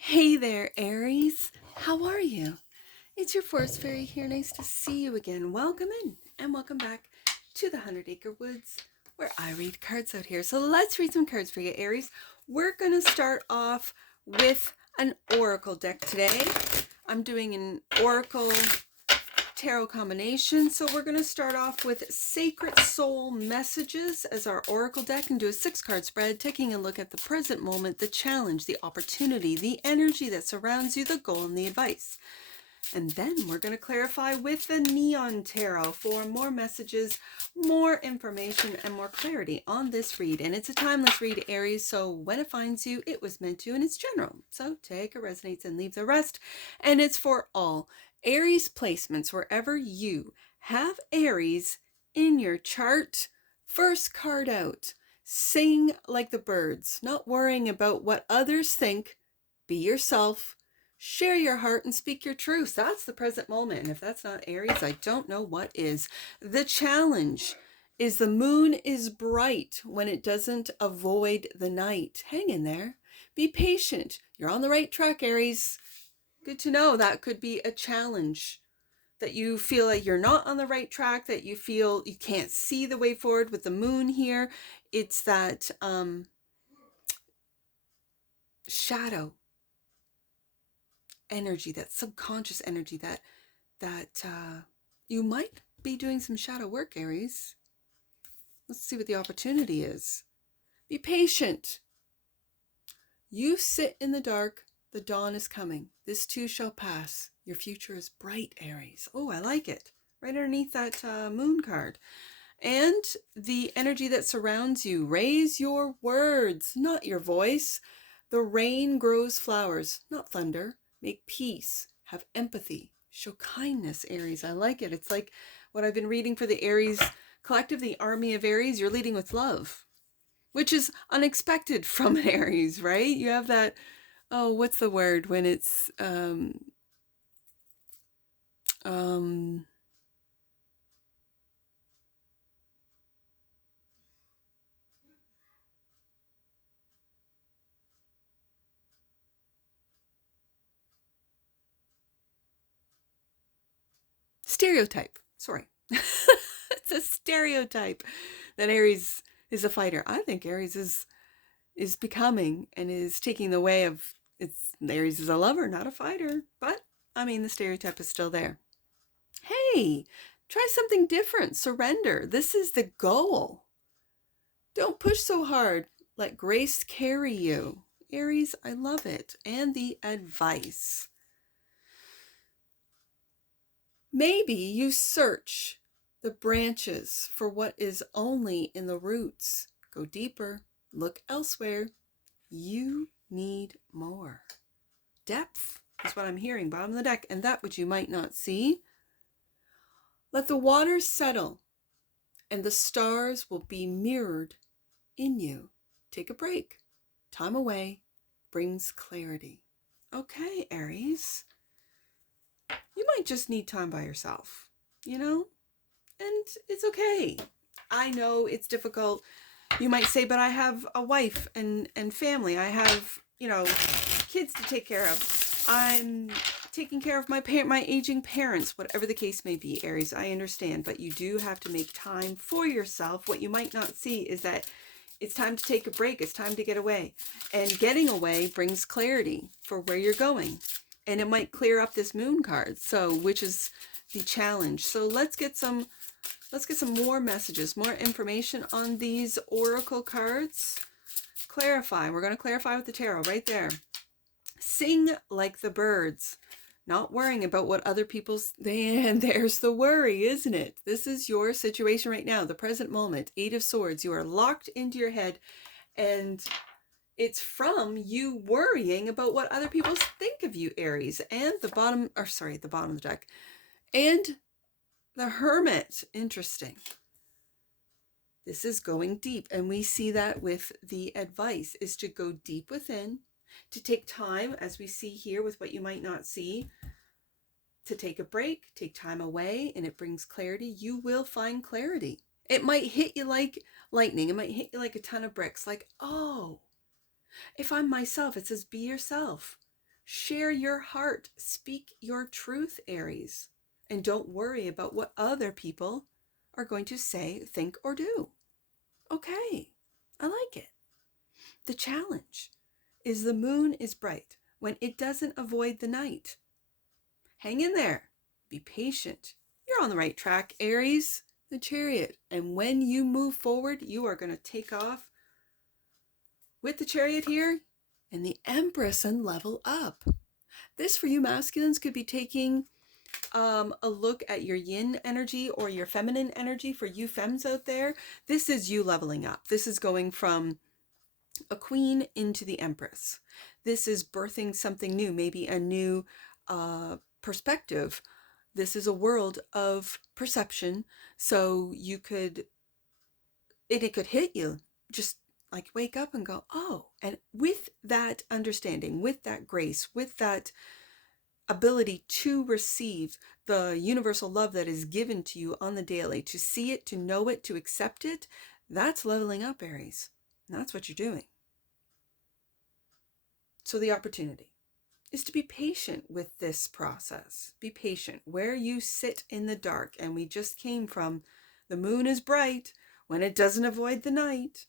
Hey there, Aries. How are you? It's your forest fairy here. Nice to see you again. Welcome in and welcome back to the 100-Acre Woods where I read cards out here. So let's read some cards for you, Aries. We're going to start off with an oracle deck today. I'm doing an oracle tarot combination. So we're going to start off with Sacred Soul Messages as our oracle deck and do a 6-card spread, taking a look at the present moment, the challenge, the opportunity, the energy that surrounds you, the goal, and the advice. And then we're going to clarify with the Neon Tarot for more messages, more information, and more clarity on this read. And it's a timeless read, Aries, so when it finds you, it was meant to, and it's general. So take what resonates and leave the rest. And it's for all Aries placements, wherever you have Aries in your chart. First card out. Sing like the birds, not worrying about what others think. Be yourself. Share your heart and speak your truth. That's the present moment. And if that's not Aries, I don't know what is. The challenge is the moon is bright when it doesn't avoid the night. Hang in there. Be patient. You're on the right track, Aries. Good to know. That could be a challenge, that you feel like you're not on the right track, that you feel you can't see the way forward with the moon here. It's that shadow energy, that subconscious energy that you might be doing some shadow work, Aries. Let's see what the opportunity is. Be patient. You sit in the dark. The dawn is coming. This too shall pass. Your future is bright, Aries. Oh, I like it. Right underneath that moon card. And the energy that surrounds you. Raise your words, not your voice. The rain grows flowers, not thunder. Make peace. Have empathy. Show kindness, Aries. I like it. It's like what I've been reading for the Aries collective, the army of Aries. You're leading with love, which is unexpected from an Aries, right? You have that, oh, what's the word when it's, stereotype. Sorry. It's a stereotype that Aries is a fighter. I think Aries is becoming and is taking the way of, it's Aries is a lover, not a fighter. But I mean, the stereotype is still there. Hey, try something different. Surrender. This is the goal. Don't push so hard. Let grace carry you. Aries, I love it. And the advice. Maybe you search the branches for what is only in the roots. Go deeper. Look elsewhere. You need more. Depth is what I'm hearing, bottom of the deck, and that which you might not see. Let the waters settle, and the stars will be mirrored in you. Take a break. Time away brings clarity. Okay, Aries. You might just need time by yourself, you know? And it's okay. I know it's difficult. You might say, but I have a wife and family. I have, kids to take care of. I'm taking care of my aging parents, whatever the case may be, Aries. I understand, but you do have to make time for yourself. What you might not see is that it's time to take a break. It's time to get away. And getting away brings clarity for where you're going. And it might clear up this moon card, so which is the challenge. So let's get some more messages, more information on these oracle cards. Clarify. We're going to clarify with the tarot right there. Sing like the birds, not worrying about what other people's, and there's the worry, isn't it? This is your situation right now, the present moment. 8 of Swords. You are locked into your head, and it's from you worrying about what other people think of you, Aries. And the bottom of the deck. And the Hermit. Interesting. This is going deep. And we see that with the advice is to go deep within, to take time, as we see here with what you might not see, to take a break, take time away, and it brings clarity. You will find clarity. It might hit you like lightning. It might hit you like a ton of bricks. Like, oh, if I'm myself, it says be yourself. Share your heart. Speak your truth, Aries. And don't worry about what other people are going to say, think, or do. Okay, I like it. The challenge is the moon is bright when it doesn't avoid the night. Hang in there. Be patient. You're on the right track, Aries, the Chariot. And when you move forward, you are going to take off with the Chariot here and the Empress and level up. This for you masculines could be taking a look at your yin energy or your feminine energy. For you femmes out there, this is you leveling up. This is going from a queen into the Empress. This is birthing something new, maybe a new perspective. This is a world of perception. So you could, it could hit you, just like wake up and go, oh, and with that understanding, with that grace, with that ability to receive the universal love that is given to you on the daily, to see it, to know it, to accept it, that's leveling up, Aries. And that's what you're doing. So the opportunity is to be patient with this process. Be patient. Where you sit in the dark, and we just came from the moon is bright when it doesn't avoid the night.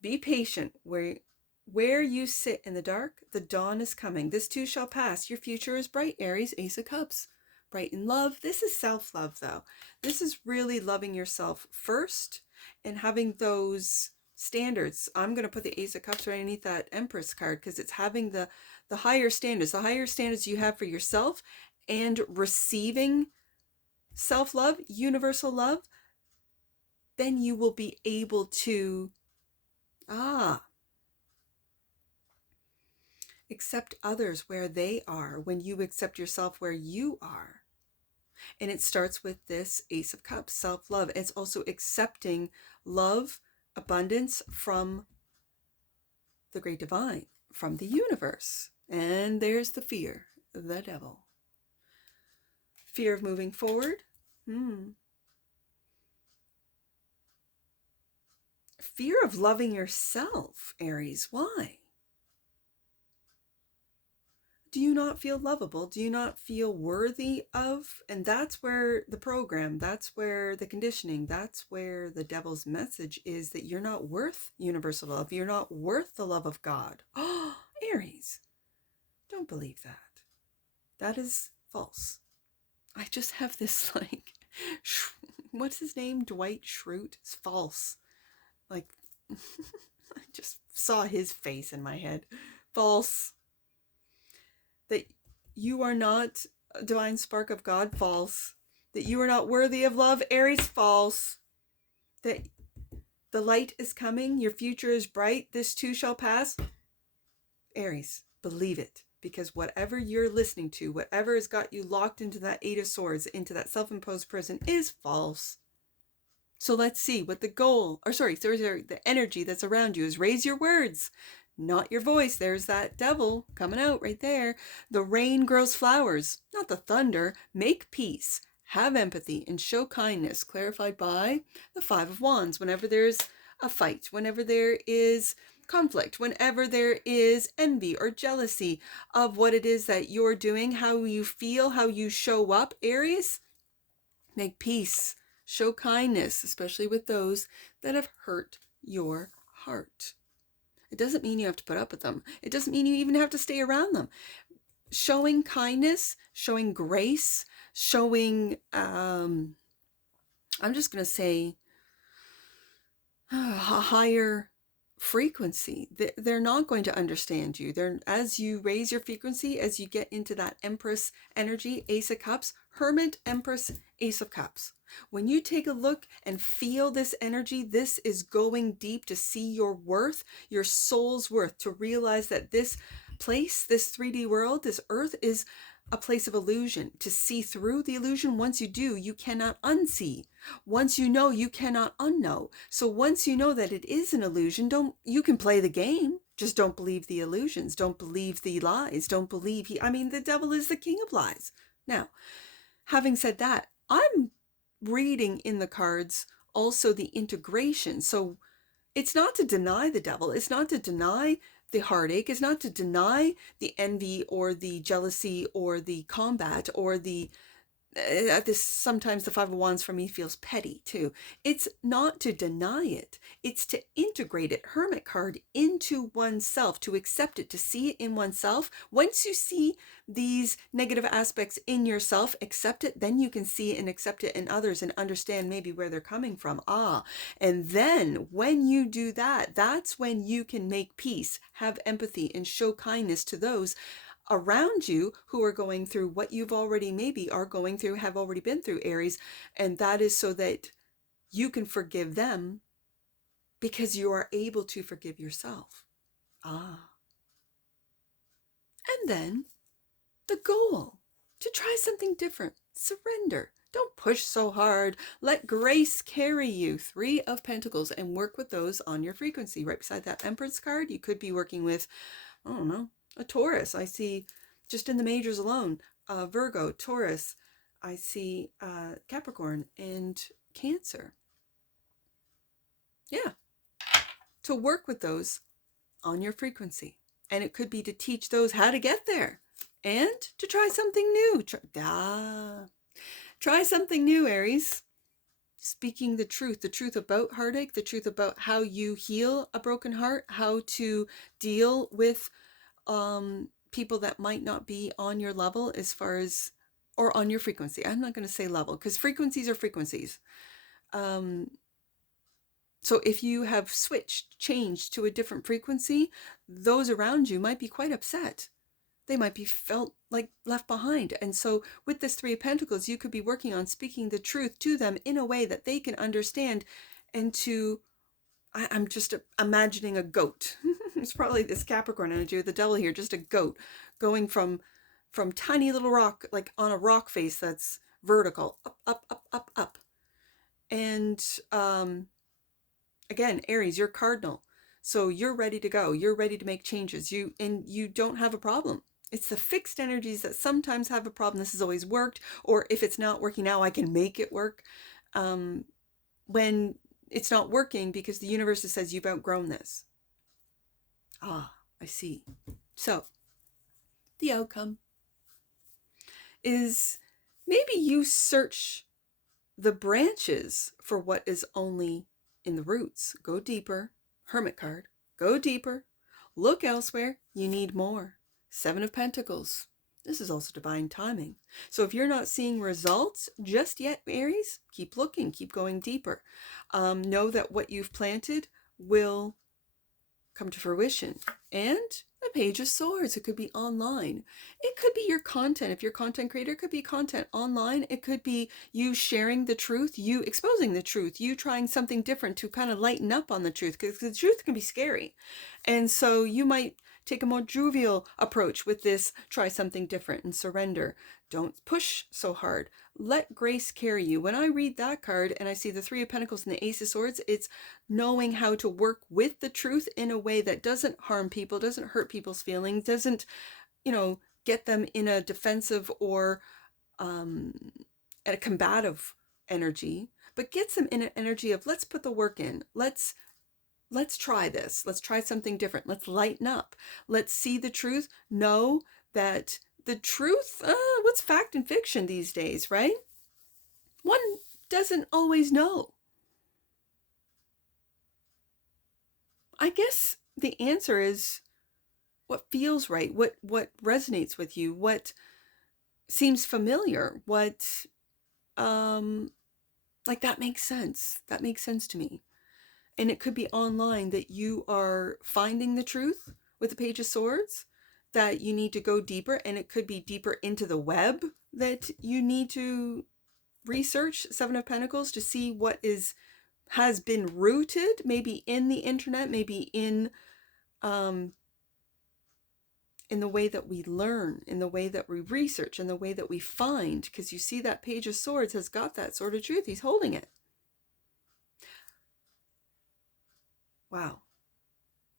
Be patient. Where you sit in the dark, the dawn is coming. This too shall pass. Your future is bright, Aries, Ace of Cups. Bright in love. This is self-love, though. This is really loving yourself first and having those standards. I'm going to put the Ace of Cups right underneath that Empress card because it's having the higher standards you have for yourself and receiving self-love, universal love. Then you will be able to accept others where they are when you accept yourself where you are. And it starts with this Ace of Cups, self-love. It's also accepting love, abundance from the great divine, from the universe. And there's the fear, the devil. Fear of moving forward. Fear of loving yourself, Aries. Why? Do you not feel lovable? Do you not feel worthy of? And that's where the program, that's where the conditioning, that's where the devil's message is, that you're not worth universal love. You're not worth the love of God. Oh, Aries, don't believe that. That is false. I just have this like, what's his name? Dwight Schrute. It's false. Like, I just saw his face in my head. False. That you are not a divine spark of God. False. That you are not worthy of love. Aries. False. That the light is coming. Your future is bright. This too shall pass. Aries. Believe it. Because whatever you're listening to, whatever has got you locked into that Eight of Swords, into that self-imposed prison, is false. So let's see what the goal, the energy that's around you is. Raise your words, not your voice. There's that devil coming out right there. The rain grows flowers, not the thunder. Make peace, have empathy, and show kindness, clarified by the Five of Wands. Whenever there's a fight, whenever there is conflict, whenever there is envy or jealousy of what it is that you're doing, how you feel, how you show up, Aries, make peace, show kindness, especially with those that have hurt your heart. It doesn't mean you have to put up with them. It doesn't mean you even have to stay around them. Showing kindness, showing grace, showing, I'm just going to say, a higher frequency. They're not going to understand you. As you raise your frequency, as you get into that Empress energy, Ace of Cups, Hermit, Empress, Ace of Cups. When you take a look and feel this energy, this is going deep to see your worth, your soul's worth, to realize that this place, this 3D world, this earth is a place of illusion. To see through the illusion, once you do, you cannot unsee. Once you know, you cannot unknow. So once you know that it is an illusion, you can play the game. Just don't believe the illusions. Don't believe the lies. Don't believe the devil is the king of lies. Now, having said that, I'm reading in the cards also the integration. So it's not to deny the devil. It's not to deny the heartache is not to deny the envy or the jealousy or the combat or the this sometimes the Five of Wands for me feels petty too. It's not to deny it. It's to integrate it, Hermit card, into oneself, to accept it, to see it in oneself. Once you see these negative aspects in yourself, accept it, then you can see and accept it in others and understand maybe where they're coming from. And then when you do that, that's when you can make peace, have empathy, and show kindness to those around you who are going through what you've already maybe are going through, have already been through, Aries. And that is so that you can forgive them because you are able to forgive yourself. And then the goal, to try something different. Surrender. Don't push so hard. Let grace carry you. Three of Pentacles, and work with those on your frequency. Right beside that Empress card, you could be working with, I don't know, a Taurus. I see just in the majors alone, Virgo, Taurus. I see Capricorn and Cancer. Yeah, to work with those on your frequency. And it could be to teach those how to get there and to try something new. Try something new, Aries. Speaking the truth about heartache, the truth about how you heal a broken heart, how to deal with people that might not be on your level as far as, or on your frequency. I'm not going to say level because frequencies are frequencies. So if you have changed to a different frequency, those around you might be quite upset. They might be felt like left behind. And so with this Three of Pentacles, you could be working on speaking the truth to them in a way that they can understand. And to, I'm just imagining a goat. It's probably this Capricorn energy with the devil here, just a goat going from tiny little rock, like on a rock face that's vertical, up, up, up, up, up. And again, Aries, you're cardinal. So you're ready to go. You're ready to make changes. You don't have a problem. It's the fixed energies that sometimes have a problem. This has always worked. Or if it's not working now, I can make it work. When it's not working because the universe says you've outgrown this. I see. So the outcome is maybe you search the branches for what is only in the roots. Go deeper. Hermit card. Go deeper. Look elsewhere. You need more. Seven of Pentacles. This is also divine timing. So if you're not seeing results just yet, Aries, keep looking. Keep going deeper. Know that what you've planted will come to fruition. And a Page of Swords. It could be online. It could be your content. If you're a content creator, it could be content online. It could be you sharing the truth, you exposing the truth, you trying something different to kind of lighten up on the truth, because the truth can be scary. And so you might take a more jovial approach with this. Try something different and surrender. Don't push so hard. Let grace carry you. When I read that card and I see the Three of Pentacles and the Ace of Swords, it's knowing how to work with the truth in a way that doesn't harm people, doesn't hurt people's feelings, doesn't, get them in a defensive or at a combative energy, but gets them in an energy of, let's put the work in. Let's try this. Let's try something different. Let's lighten up. Let's see the truth. Know that the truth, what's fact and fiction these days, right? One doesn't always know. I guess the answer is what feels right, what resonates with you, what seems familiar, what like that makes sense. That makes sense to me. And it could be online that you are finding the truth with the Page of Swords, that you need to go deeper, and it could be deeper into the web that you need to research Seven of Pentacles to see what has been rooted, maybe in the internet, maybe in the way that we learn, in the way that we research, in the way that we find, because you see that Page of Swords has got that sort of truth. He's holding it. Wow.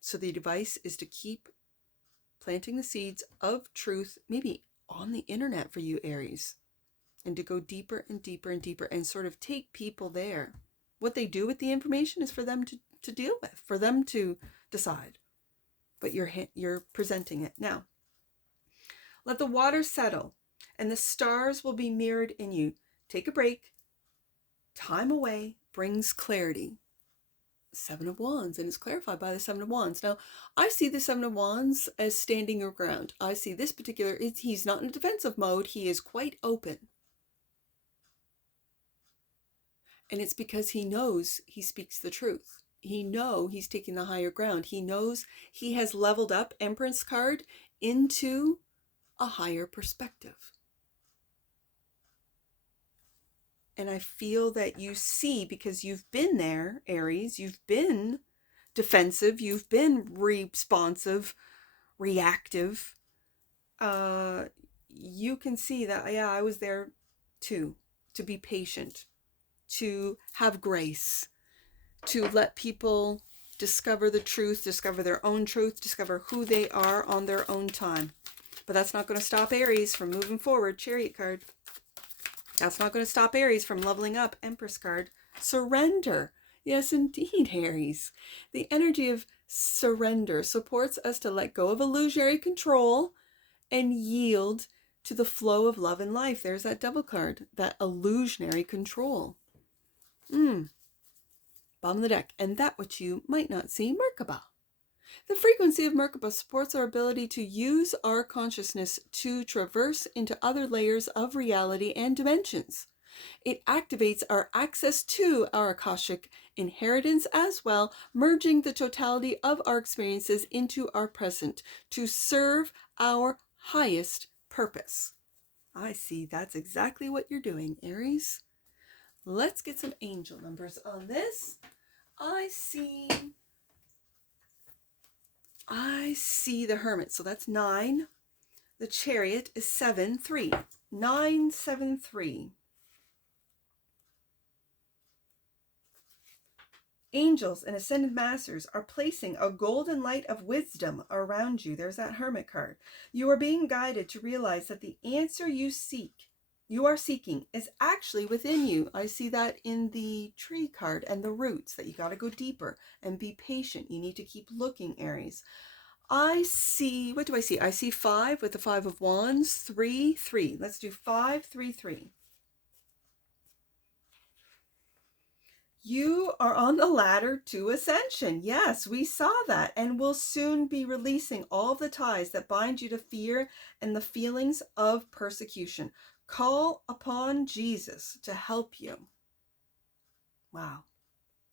So the advice is to keep planting the seeds of truth, maybe on the internet for you, Aries, and to go deeper and deeper and deeper and sort of take people there. What they do with the information is for them to deal with, for them to decide. but you're presenting it. Now, let the water settle, and the stars will be mirrored in you. Take a break. Time away brings clarity. Seven of Wands, and it's clarified by the Seven of Wands. Now, I see the Seven of Wands as standing your ground. I see this particular, he's not in a defensive mode. He is quite open. And it's because he knows he speaks the truth. He knows he's taking the higher ground. He knows he has leveled up Empress card into a higher perspective. And I feel that you see, because you've been there, Aries, you've been defensive, you've been responsive, reactive. You can see that, yeah, I was there too, to be patient, to have grace, to let people discover the truth, discover their own truth, discover who they are on their own time. But that's not going to stop Aries from moving forward. Chariot card. That's not going to stop Aries from leveling up. Empress card. Surrender. Yes, indeed, Aries. The energy of surrender supports us to let go of illusionary control and yield to the flow of love and life. There's that double card, that illusionary control. Bottom of the deck. And that which you might not see, Merkaba. The frequency of Merkaba supports our ability to use our consciousness to traverse into other layers of reality and dimensions. It activates our access to our Akashic inheritance as well, merging the totality of our experiences into our present to serve our highest purpose. I see that's exactly what you're doing, Aries. Let's get some angel numbers on this. I see the Hermit, so that's 9. The Chariot is 7, 3. 9, 7, 3. Angels and ascended masters are placing a golden light of wisdom around you. There's that Hermit card. You are being guided to realize that the answer you are seeking is actually within you. I see that in the tree card and the roots, that you got to go deeper and be patient. You need to keep looking, Aries. I see, what do I see? I see 5 with the 5 of Wands, 3, 3. Let's do 5, 3, 3. You are on the ladder to ascension. Yes, we saw that, and will soon be releasing all the ties that bind you to fear and the feelings of persecution. Call upon Jesus to help you. Wow.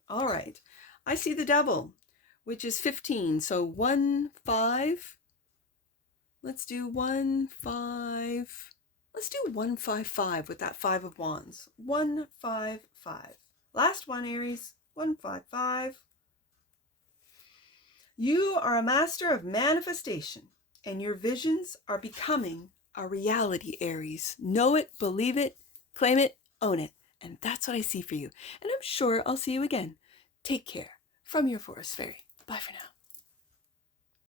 All right. I see the Devil, which is 15. So 1, 5. Let's do 1, 5. Let's do 1, 5, 5 with that 5 of Wands. 1, 5, 5. Last one, Aries. 1, 5, 5. You are a master of manifestation, and your visions are becoming a reality, Aries. Know it, believe it, claim it, own it. And that's what I see for you. And I'm sure I'll see you again. Take care. From your Forest Fairy. Bye for now.